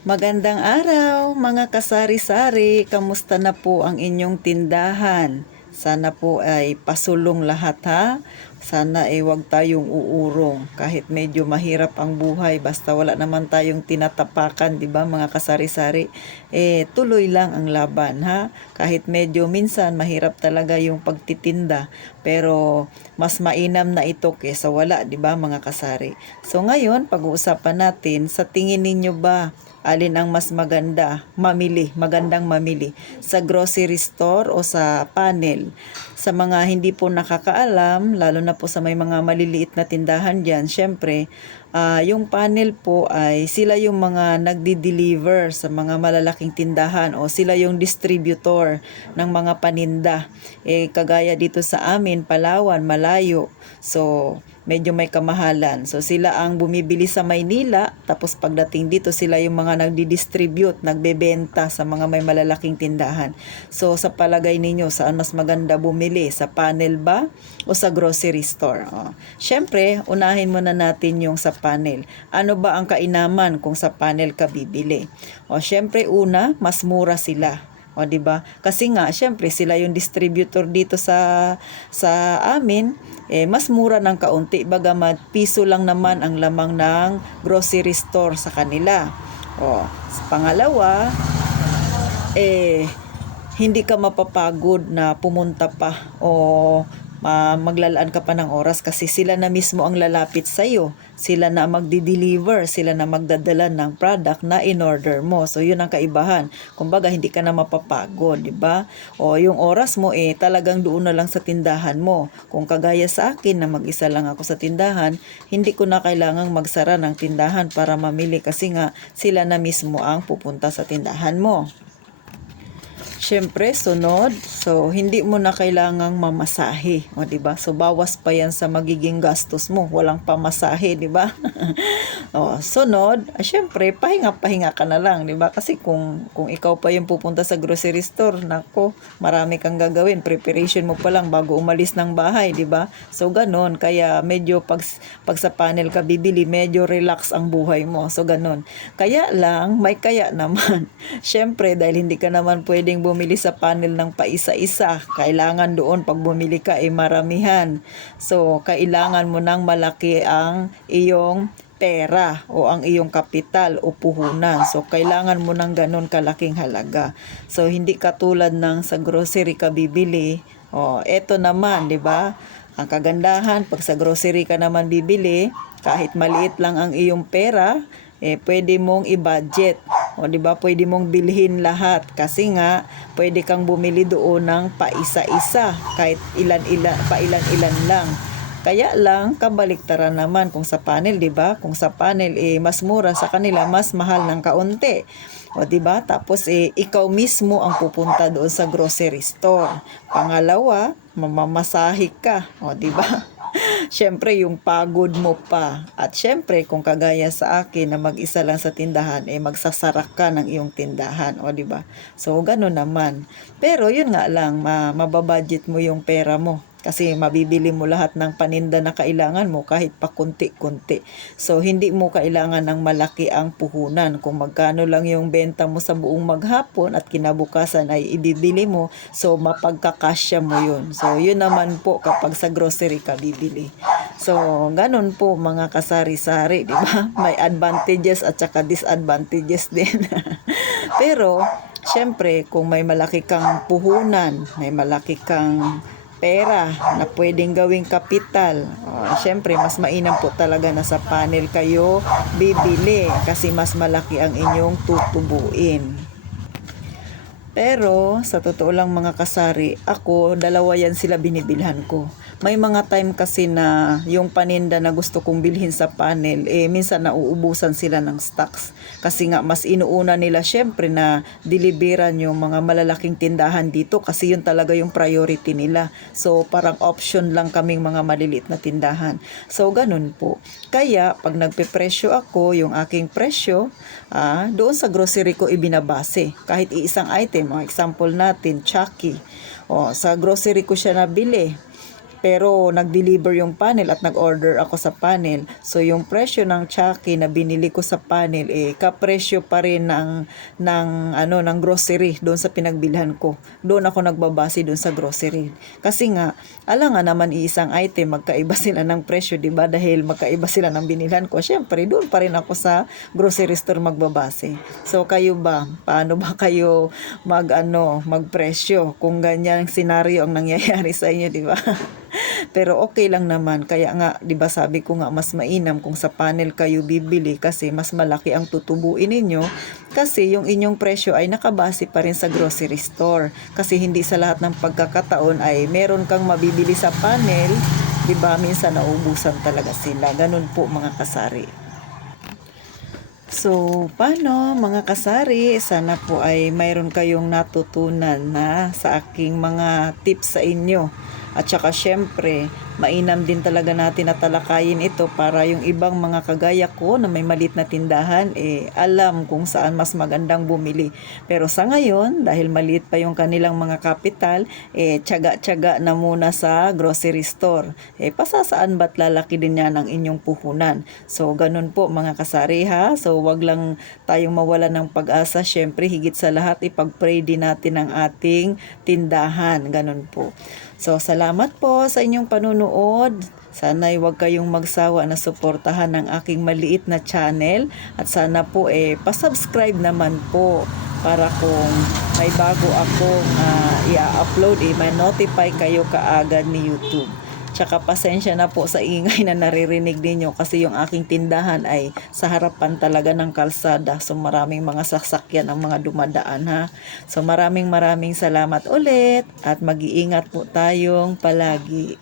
Magandang araw mga kasari-sari, kamusta na po ang inyong tindahan? Sana po ay pasulong lahat ha. Sana ay wag tayong uurong kahit medyo mahirap ang buhay basta wala naman tayong tinatapakan, 'di ba mga kasari-sari? Tuloy lang ang laban ha. Kahit medyo minsan mahirap talaga yung pagtitinda, pero mas mainam na ito kaysa wala, 'di ba mga kasari? So ngayon, pag-uusapan natin, sa tingin ninyo ba alin ang mas magandang mamili, sa grocery store o sa panel? Sa mga hindi po nakakaalam, lalo na po sa may mga maliliit na tindahan dyan, syempre, yung panel po ay sila yung mga nagdi-deliver sa mga malalaking tindahan o sila yung distributor ng mga paninda. Kagaya dito sa amin, Palawan, malayo. So, medyo may kamahalan. So sila ang bumibili sa Maynila, tapos pagdating dito sila yung mga nagdi-distribute, nagbebenta sa mga may malalaking tindahan. So sa palagay ninyo, saan mas maganda bumili? Sa panel ba o sa grocery store? Syempre, unahin muna natin yung sa panel. Ano ba ang kainaman kung sa panel ka bibili? Syempre una, mas mura sila. 'Di ba? Kasi nga syempre sila yung distributor dito sa amin, mas mura ng kaunti, bagamat piso lang naman ang lamang ng grocery store sa kanila. Sa pangalawa, hindi ka mapapagod na pumunta pa o maglalaan ka pa ng oras kasi sila na mismo ang lalapit sa iyo. Sila na magdi-deliver, sila na magdadala ng product na in-order mo. So yun ang kaibahan. Kumbaga hindi ka na mapapagod, 'di ba? Yung oras mo talagang doon na lang sa tindahan mo. Kung kagaya sa akin na mag-isa lang ako sa tindahan, hindi ko na kailangang magsara ng tindahan para mamili kasi nga sila na mismo ang pupunta sa tindahan mo. Syempre, sunod. So, hindi mo na kailangang mamasahe. 'Di ba? So, bawas pa yan sa magiging gastos mo. Walang pamasahe, 'di ba? Sunod, syempre, pahinga-pahinga ka na lang, 'di ba? Kasi kung ikaw pa yung pupunta sa grocery store, nako, marami kang gagawin. Preparation mo pa lang bago umalis ng bahay, 'di ba? So, ganon. Kaya, medyo pag sa panel ka bibili, medyo relax ang buhay mo. So, ganon. Kaya lang, may kaya naman. Syempre, dahil hindi ka naman pwedeng bumili sa panel ng paisa-isa. Kailangan doon pag bumili ka maramihan. So, kailangan mo nang malaki ang iyong pera o ang iyong kapital o puhunan. So, kailangan mo nang ganun kalaking halaga. So, hindi katulad ng sa grocery ka bibili. Eto naman, 'di ba? Ang kagandahan, pag sa grocery ka naman bibili, kahit maliit lang ang iyong pera, pwede mong i-budget. 'Di ba? Pwede mong bilhin lahat kasi nga pwede kang bumili doon ng paisa-isa, kahit pailan-ilan lang. Kaya lang kabaliktaran naman kung sa panel, 'di ba? Kung sa panel mas mura, sa kanila mas mahal ng kaunti. 'Di ba? Tapos ikaw mismo ang pupunta doon sa grocery store. Pangalawa, mamamasahe ka, 'di ba? Syempre yung pagod mo pa. At syempre kung kagaya sa akin na mag-isa lang sa tindahan, magsasara ka ng iyong tindahan, 'di ba? So gano'n naman. Pero yun nga lang, mababudget mo yung pera mo. Kasi mabibili mo lahat ng paninda na kailangan mo kahit pa kunti-kunti. So hindi mo kailangan ng malaki ang puhunan. Kung magkano lang yung benta mo sa buong maghapon at kinabukasan ay ibibili mo, so mapagkakasya mo yun. So yun naman po kapag sa grocery ka bibili. So ganun po mga kasari-sari, di ba? May advantages at saka disadvantages din. Pero syempre kung may malaki kang puhunan, may malaki kang pera na pwedeng gawing kapital, syempre mas mainam po talaga na sa panel kayo bibili kasi mas malaki ang inyong tutubuin. Pero sa totoo lang mga kasari, ako dalawa yan sila binibilhan ko. May mga time kasi na yung paninda na gusto kong bilhin sa panel, minsan nauubusan sila ng stocks. Kasi nga mas inuuna nila syempre na deliveran yung mga malalaking tindahan dito kasi yun talaga yung priority nila. So parang option lang kaming mga maliliit na tindahan. So ganun po. Kaya pag nagpepresyo ako, yung aking presyo, doon sa grocery ko ibinabase. Kahit iisang item, example natin, Chucky. Sa grocery ko siya nabili. Pero nag-deliver yung panel at nag-order ako sa panel. So yung presyo ng Chucky na binili ko sa panel kapresyo pa rin ng grocery doon sa pinagbilhan ko. Doon ako nagbabase doon sa grocery. Kasi nga alangan naman iisang item magkaiba sila ng presyo, 'di ba? Dahil magkaiba sila ng binilhan ko. Syempre doon pa rin ako sa grocery store magbabase. So kayo ba? Paano ba kayo magpresyo kung ganyan senaryo ang nangyayari sa inyo, 'di ba? Pero okay lang naman. Kaya nga, 'di ba sabi ko nga mas mainam kung sa panel kayo bibili kasi mas malaki ang tutubuin ninyo kasi yung inyong presyo ay nakabase pa rin sa grocery store. Kasi hindi sa lahat ng pagkakataon ay meron kang mabibili sa panel, 'di ba? Minsan nauubusan talaga sila. Ganun po mga kasari. So, paano mga kasari? Sana po ay mayroon kayong natutunan na sa aking mga tips sa inyo. At saka syempre, mainam din talaga natin na talakayin ito para yung ibang mga kagaya ko na may malit na tindahan, alam kung saan mas magandang bumili. Pero sa ngayon, dahil maliit pa yung kanilang mga kapital, tiyaga-tiyaga na muna sa grocery store. Pasasaan ba't lalaki din yan ang inyong puhunan? So, ganun po mga kasari ha. So, wag lang tayong mawala ng pag-asa. Syempre, higit sa lahat, ipag-pray din natin ang ating tindahan. Ganun po. So, salamat po sa inyong panunood. Sana'y huwag kayong magsawa na suportahan ng aking maliit na channel. At sana po pasubscribe naman po para kung may bago akong i-upload, may notify kayo kaagad ni YouTube. Tsaka pasensya na po sa ingay na naririnig ninyo kasi yung aking tindahan ay sa harapan talaga ng kalsada. So maraming mga sasakyan ang mga dumadaan ha. So maraming salamat ulit at mag-iingat po tayong palagi.